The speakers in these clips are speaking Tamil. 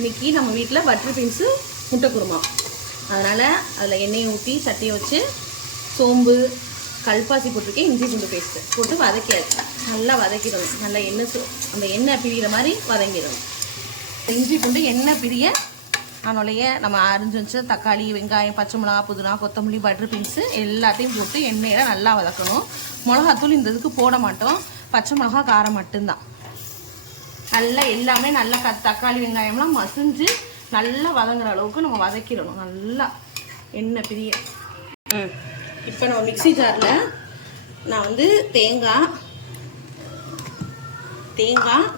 இன்றைக்கி நம்ம வீட்டில் பட்டர் பீன்ஸு முட்டை குருமா. அதனால் அதில் எண்ணெயை ஊற்றி சட்டியை வச்சு சோம்பு கல்பாசி போட்டிருக்கேன், இஞ்சி பூண்டு பேஸ்ட்டு போட்டு வதக்கியாச்சு. நல்லா வதக்கிடணும். நல்லா அந்த எண்ணெய் பிரிகிற மாதிரி வதங்கிடணும். இஞ்சி பூண்டு எண்ணெய் பிரிய அதனுடைய நம்ம அரிஞ்சு வச்ச தக்காளி, வெங்காயம், பச்சை மிளகா, புதினா, கொத்தமல்லி, பட்டர் பீன்ஸு எல்லாத்தையும் போட்டு எண்ணெயில் நல்லா வதக்கணும். மிளகாத்தூள் இந்த இதுக்கு போட மாட்டோம், பச்சை மிளகா காரம் மட்டும்தான். நல்லா எல்லாமே நல்லா தக்காளி வெங்காயம்லாம் மசிஞ்சு நல்லா வதங்குற அளவுக்கு நம்ம வதக்கிடணும். நல்லா எண்ணெய் பிரிய. இப்போ நம்ம மிக்ஸி ஜாரில் நான் வந்து தேங்காய்,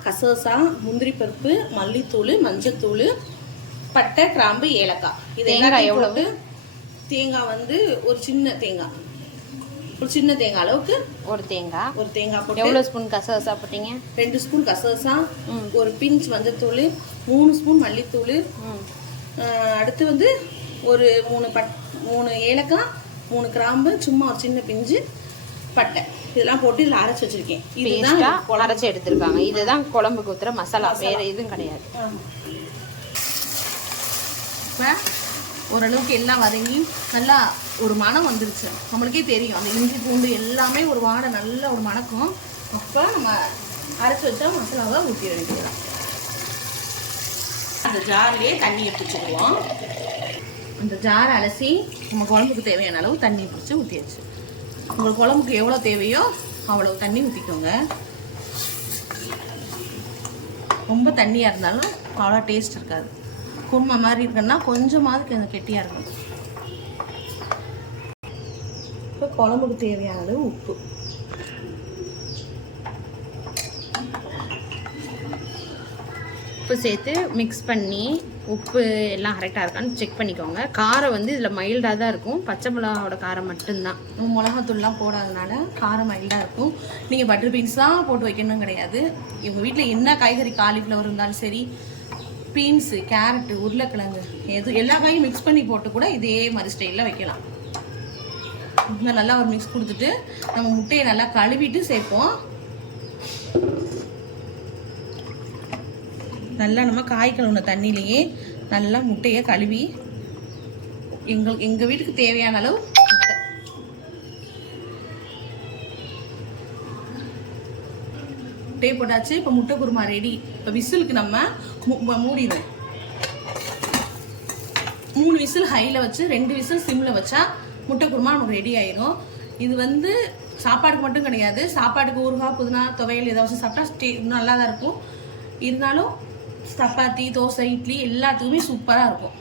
கசகசா, முந்திரி பருப்பு, மல்லித்தூள், மஞ்சத்தூள், பட்டை, கிராம்பு, ஏலக்காய், இதெல்லாம் எவ்வளவு? தேங்காய் வந்து ஒரு சின்ன தேங்காய் அளவுக்கு ஒரு தேங்காய் போட்டு. எவ்வளோ ஸ்பூன் கசகசா போட்டீங்க? 2 ஸ்பூன் கசகசா, ஒரு பிஞ்ச் மஞ்சத்தூள், 3 ஸ்பூன் மல்லித்தூள், அடுத்து வந்து ஒரு 3 ஏலக்காய், 3 கிராம்பு, சும்மா ஒரு சின்ன பிஞ்சு பட்டை, இதெல்லாம் போட்டு இதில் அரைச்சி வச்சுருக்கேன். இதுதான் அரைச்சி எடுத்துருக்காங்க. இதுதான் குழம்புக்கு ஊற்றுற மசாலா, வேறு எதுவும் கிடையாது. இப்போ ஓரளவுக்கு எல்லாம் வதங்கி நல்லா ஒரு மணம் வந்துருச்சு. நம்மளுக்கே தெரியும் அந்த இஞ்சி பூண்டு எல்லாமே ஒரு வாடை நல்ல ஒரு மணக்கும். அப்போ நம்ம அரைச்சி வச்சா மசாலாவை ஊற்றி வேண்டியதுதான். அந்த ஜார்லேயே தண்ணி எடுத்து வச்சுக்குவோம். அந்த ஜாரை அலசி நம்ம குழம்புக்கு தேவையான அளவு தண்ணி பிடிச்சி ஊற்றியாச்சு. உங்களுக்கு குழம்புக்கு எவ்வளோ தேவையோ அவ்வளோ தண்ணி ஊற்றிக்கோங்க. ரொம்ப தண்ணியாக இருந்தாலும் அவ்வளோ டேஸ்ட் இருக்காது. குருமா மாதிரி இருக்குன்னா கொஞ்சமாவது கெட்டியாக இருக்கும். இப்போ குழம்புக்கு தேவையான அளவு உப்பு, சேர்த்து மிக்ஸ் பண்ணி உப்பு எல்லாம் கரெக்டாக இருக்கான்னு செக் பண்ணிக்கோங்க. காரம் வந்து இதில் மைல்டாக தான் இருக்கும். பச்சை மிளகாவோட காரம் மட்டும்தான். மிளகாத்தூள்லாம் போடாதனால காரம் மைல்டாக இருக்கும். நீங்கள் பட்டர் பீன்ஸ் தான் போட்டு வைக்கணும் கிடையாது. எங்கள் வீட்டில் என்ன காய்கறி, காலிஃப்ளவர் இருந்தாலும் சரி, பீன்ஸு, கேரட்டு, உருளைக்கிழங்கு, எல்லா காயும் மிக்ஸ் பண்ணி போட்டு கூட இதே மாதிரி ஸ்டைலில் வைக்கலாம். நல்லா ஒரு மிக்ஸ் கொடுத்துட்டு நம்ம முட்டையை நல்லா கழுவிட்டு சேர்ப்போம். நல்லா நம்ம காய் கழுவுன தண்ணியிலேயே நல்லா முட்டையை கழுவி எங்கள் வீட்டுக்கு தேவையான அளவு முட்டையை போட்டாச்சு. இப்போ முட்டை குருமா ரெடி. இப்போ விசிலுக்கு நம்ம மூடிடுவேன். 3 விசில் ஹையில் வச்சு 2 விசில் சிம்மில் வச்சா முட்டை குருமா நமக்கு ரெடி ஆயிடும். இது வந்து சாப்பாடுக்கு மட்டும் கிடையாது, சாப்பாட்டுக்கு ஊறுகாய், புதினா, துவையல் ஏதாச்சும் சாப்பிட்டா இன்னும் நல்லா தான் இருக்கும். இருந்தாலும் சப்பாத்தி, தோசை, இட்லி எல்லாத்துக்குமே சூப்பராக இருக்கும்.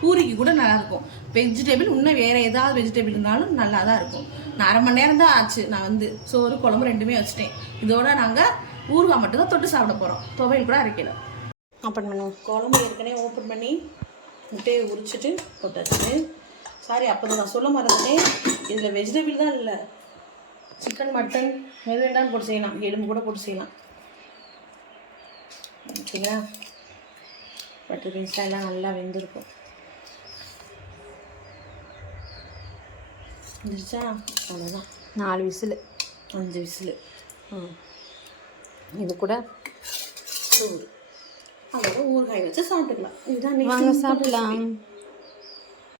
பூரிக்கு கூட நல்லாயிருக்கும். வெஜிடபிள் இன்னும் வேறு ஏதாவது வெஜிடபிள் இருந்தாலும் நல்லா தான் இருக்கும். நான் 1/2 மணி நேரம் தான் ஆச்சு. நான் வந்து சோறு குழம்பு 2மே வச்சுட்டேன். இதோட நாங்கள் ஊறுகாய் மட்டும் தான் தொட்டு சாப்பிட போகிறோம். துவையல் கூட அரைக்கல. ஓப்பன் பண்ணுவோம். குழம்பு ஏற்கனவே ஓப்பன் பண்ணி முட்டையை உரிச்சிட்டு போட்டாச்சு. சாரி, அப்போ நான் சொல்ல மறந்துட்டேன். இதில் வெஜிடபிள் தான் இல்லை, சிக்கன், மட்டன் எது வேண்டாலும் போட்டு செய்யலாம். எலும்பு கூட போட்டு செய்யலாம். ஓகேங்களா? பட்டர் பீன்ஸ்லாம் எல்லாம் நல்லா வெந்திருக்கும். வந்துருச்சா? அவ்வளோதான். 4 விசில், 5 விசில். இது கூட சூடு. அதோட ஊறுகாய் வச்சு சாப்பிட்டுக்கலாம். இதுதான் வாங்க சாப்பிடலாம்.